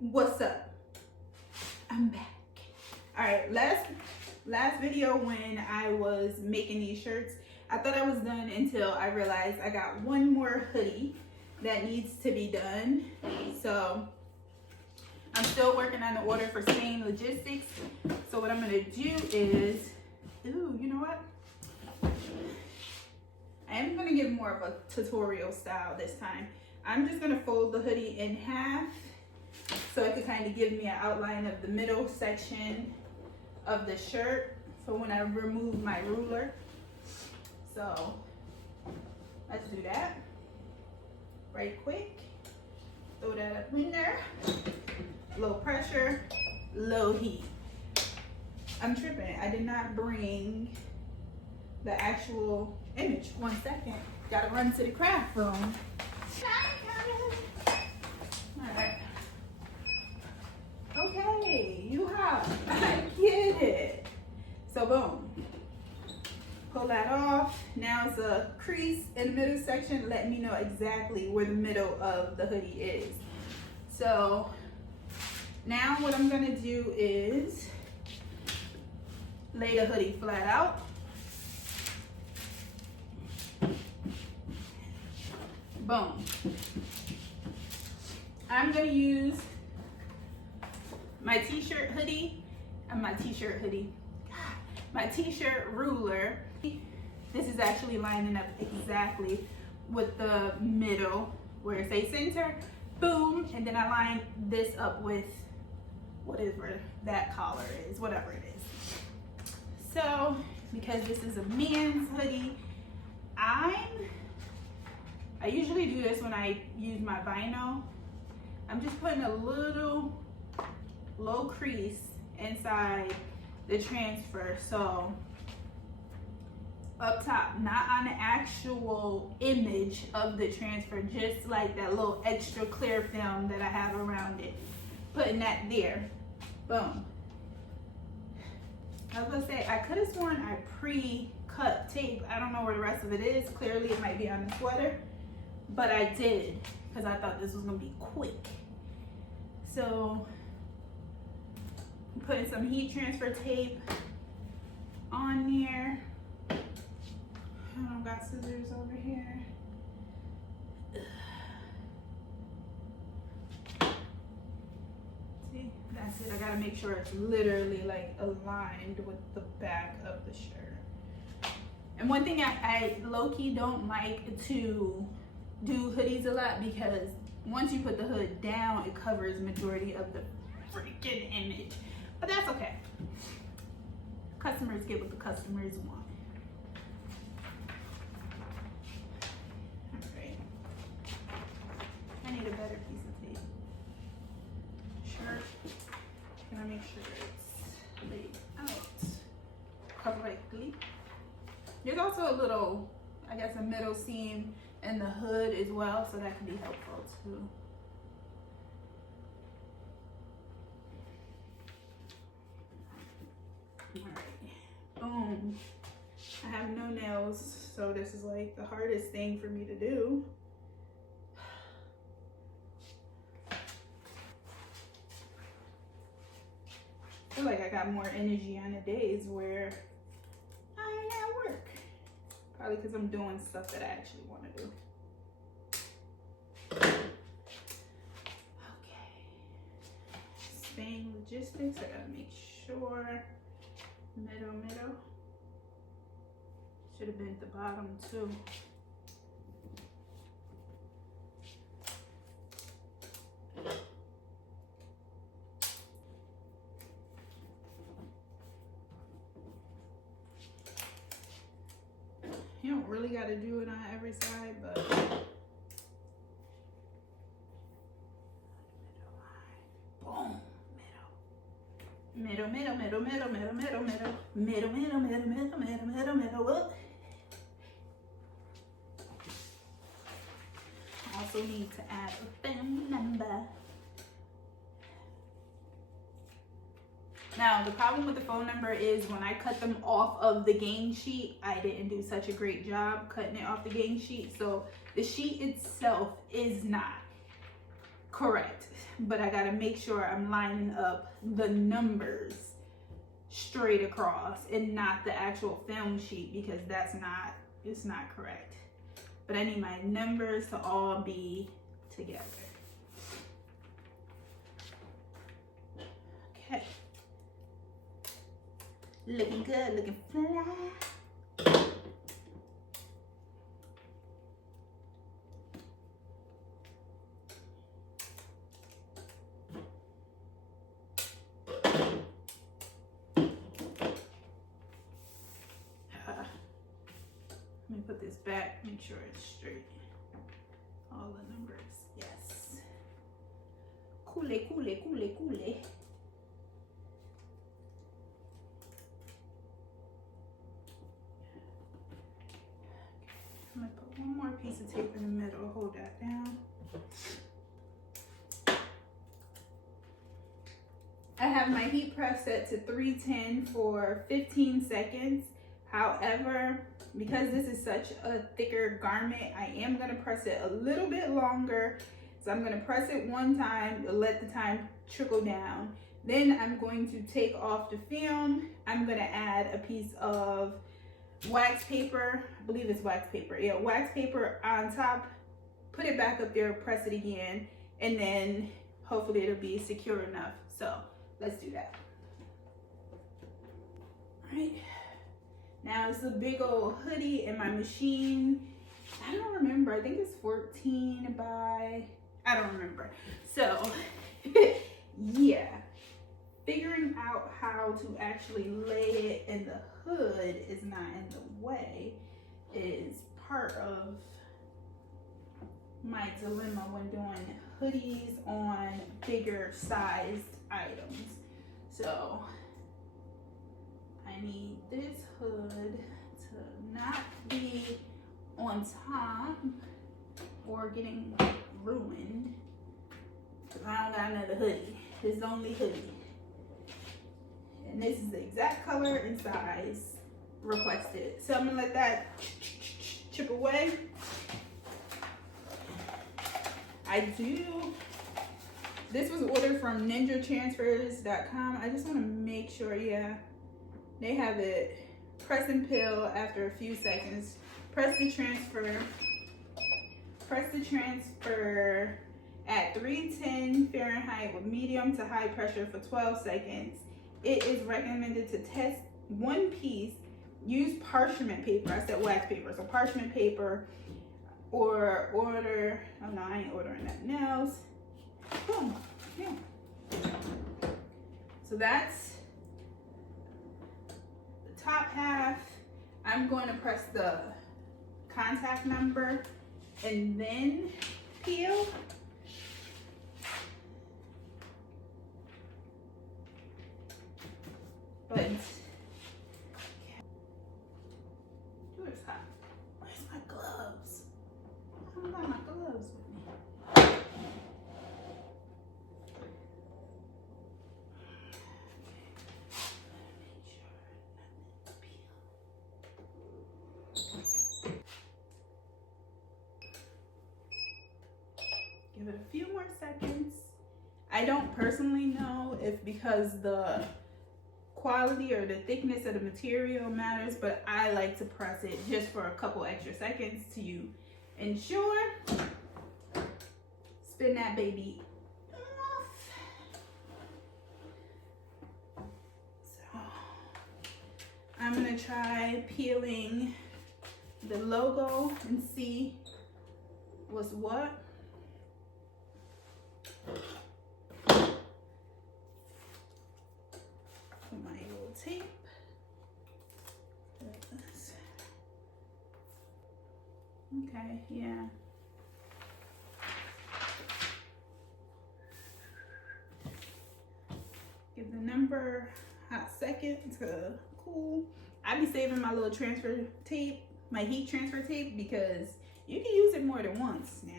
What's up? I'm back. All right, last video when I was making these shirts, I thought I was done until I realized I got one more hoodie that needs to be done. So I'm still working on the order for Spain logistics. So what I'm gonna do is, ooh, you know what? I am gonna give more of a tutorial style this time. I'm just gonna fold the hoodie in half so it could kind of give me an outline of the middle section of the shirt. So when I remove my ruler, so let's do that right quick. Throw that up in there. Low pressure, low heat. I'm tripping. I did not bring the actual image. 1 second. Gotta run to the craft room. Alright. Okay, you have. I get it. So boom. Pull that off. Now it's a crease in the middle section. Let me know exactly where the middle of the hoodie is. So now what I'm gonna do is lay the hoodie flat out. Boom. I'm gonna use my t-shirt hoodie and my t-shirt ruler. This is actually lining up exactly with the middle where it says center, boom, and then I line this up with whatever that collar is, whatever it is. So, because this is a men's hoodie, I usually do this when I use my vinyl. I'm just putting a little low crease inside the transfer. So up top, not on the actual image of the transfer, just like that little extra clear film that I have around it. Putting that there, boom. I was gonna say, I could have sworn I pre-cut tape. I don't know where the rest of it is. Clearly it might be on the sweater, but I did because I thought this was gonna be quick. So I'm putting some heat transfer tape on there. I don't got scissors over here. See, that's it. I gotta make sure it's literally like aligned with the back of the shirt. And one thing I low-key don't like to do hoodies a lot, because once you put the hood down, it covers majority of the freaking image. But that's okay. Customers get what the customers want. Alright. I need a better piece of tape. Shirt. Can I make sure it's laid out correctly? There's also a little, I guess, a middle seam in the hood as well, so that can be helpful too. Alright, boom. I have no nails, so this is like the hardest thing for me to do. I feel like I got more energy on the days where I ain't at work. Probably because I'm doing stuff that I actually want to do. Okay. Spain logistics, I gotta make sure. Middle. Should have been at the bottom too. You don't really got to do it on every side, but boom, middle. Also need to add a phone number. Now, the problem with the phone number is when I cut them off of the gain sheet, I didn't do such a great job cutting it off the gain sheet. So the sheet itself is not correct, but I gotta make sure I'm lining up the numbers straight across and not the actual film sheet, because it's not correct. But I need my numbers to all be together. Okay. Looking good, looking fly. Let me put this back, make sure it's straight. All the numbers, yes. Cool, cool, cool, cool. I'm gonna put one more piece of tape in the middle, hold that down. I have my heat press set to 310 for 15 seconds. However, because this is such a thicker garment, I am gonna press it a little bit longer. So I'm gonna press it one time to let the time trickle down. Then I'm going to take off the film. I'm gonna add a piece of wax paper, I believe it's wax paper. Yeah, wax paper on top, put it back up there, press it again, and then hopefully it'll be secure enough. So let's do that. All right. Now it's a big old hoodie in my machine. I don't remember, I think it's 14 by, I don't remember. So yeah, figuring out how to actually lay it in the hood is not in the way is part of my dilemma when doing hoodies on bigger sized items. So I need this hood to not be on top or getting ruined, because I don't got another hoodie. This is the only hoodie. And this is the exact color and size requested. So I'm gonna let that chip away. This was ordered from ninjatransfers.com. I just wanna make sure, yeah, they have it press and peel after a few seconds. Press the transfer at 310 Fahrenheit with medium to high pressure for 12 seconds. It is recommended to test one piece. Use parchment paper. I said wax paper, so parchment paper, or order, oh no, I ain't ordering nothing else. Boom, yeah. So that's the top half. I'm going to press the contact number and then peel. But where's my gloves? I don't got my gloves with me. Give it a few more seconds. I don't personally know if because the quality or the thickness of the material matters, but I like to press it just for a couple extra seconds to ensure. Spin that baby off. So I'm gonna try peeling the logo and see what's what. My little tape. Okay, yeah. Give the number a hot second to cool. I be saving my little transfer tape, my heat transfer tape, because you can use it more than once now.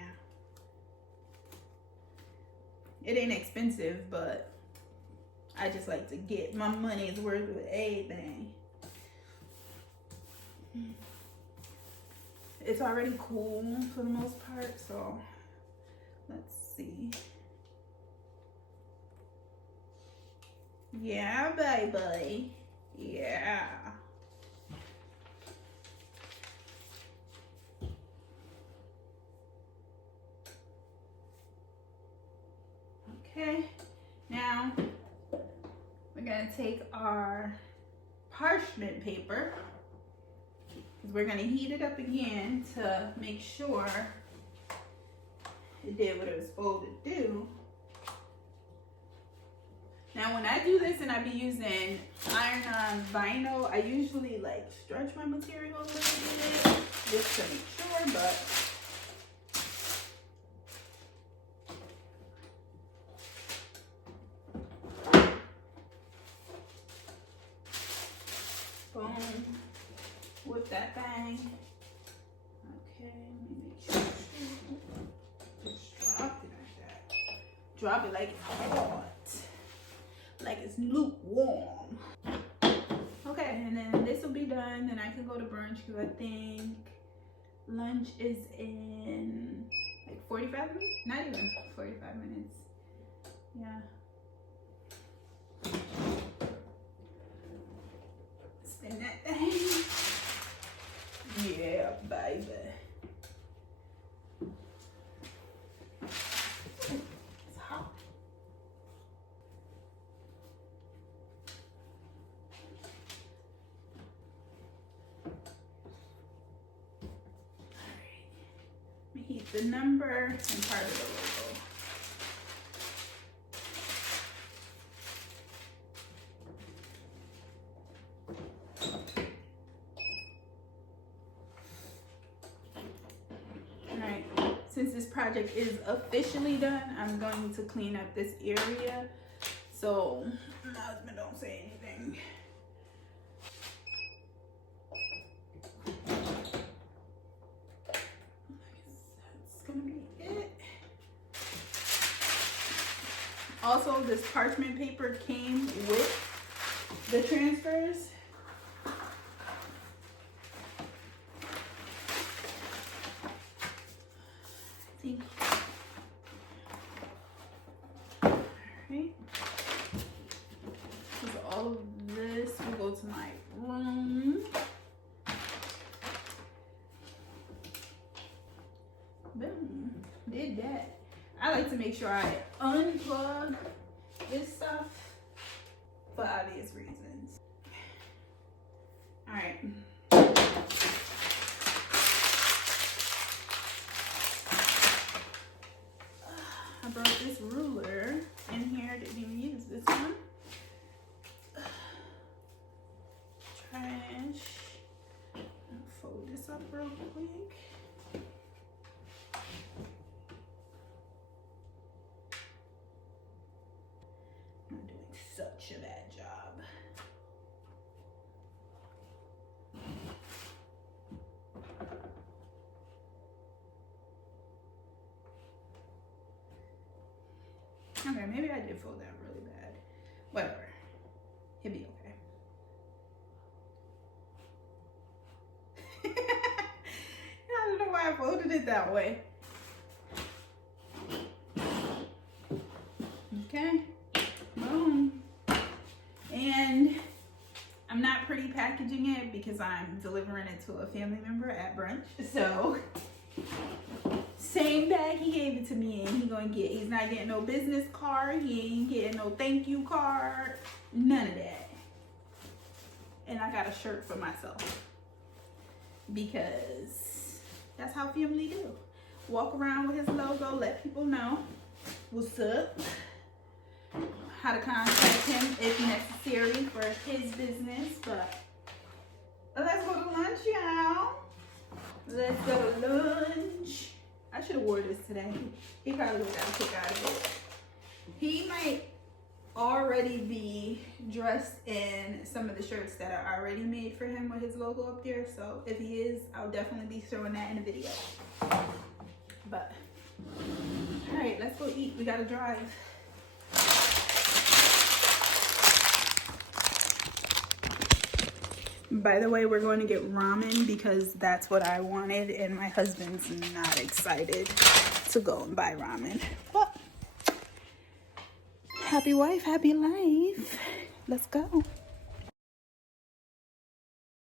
It ain't expensive, but I just like to get my money's worth with everything. It's already cool for the most part, so let's see. Yeah, baby. Yeah. Okay, now we're gonna take our parchment paper, because we're gonna heat it up again to make sure it did what it was supposed to do. Now when I do this and I be using iron-on vinyl, I usually like stretch my material a little bit just to make sure, but boom, whip that thing. Okay, let me make sure. Just drop it like that. Drop it like it's hot. Like it's lukewarm. Okay, and then this will be done. Then I can go to brunch because I think lunch is in like 45 minutes? Not even 45 minutes. Yeah. Spin that thing. Yeah, baby. It's hot. Heat the number and part of the logo. Alright, since this project is officially done, I'm going to clean up this area. So my husband don't say anything. Gonna be it. Also, this parchment paper came with the transfers. See. Alright. So all of this will go to my room. Boom, did that. I like to make sure I unplug this stuff for obvious reasons. All right. I brought this ruler in here. Didn't even use this one. Trash. I'll fold this up real quick. Such a bad job. Okay, maybe I did fold that really bad. Whatever. It'll be okay. I don't know why I folded it that way. Okay. Boom. And I'm not pretty packaging it because I'm delivering it to a family member at brunch. So same bag he gave it to me and he's not getting no business card. He ain't getting no thank you card. None of that. And I got a shirt for myself because that's how family do. Walk around with his logo, let people know what's up. How to contact him if necessary for his business, but let's go to lunch, y'all. Let's go to lunch. I should have wore this today. He probably would have got a kick out of it. He might already be dressed in some of the shirts that are already made for him with his logo up there, so if he is, I'll definitely be throwing that in the video. But, all right, let's go eat. We gotta drive. By the way, we're going to get ramen because that's what I wanted, and my husband's not excited to go and buy ramen. But Happy wife, happy life. Let's go.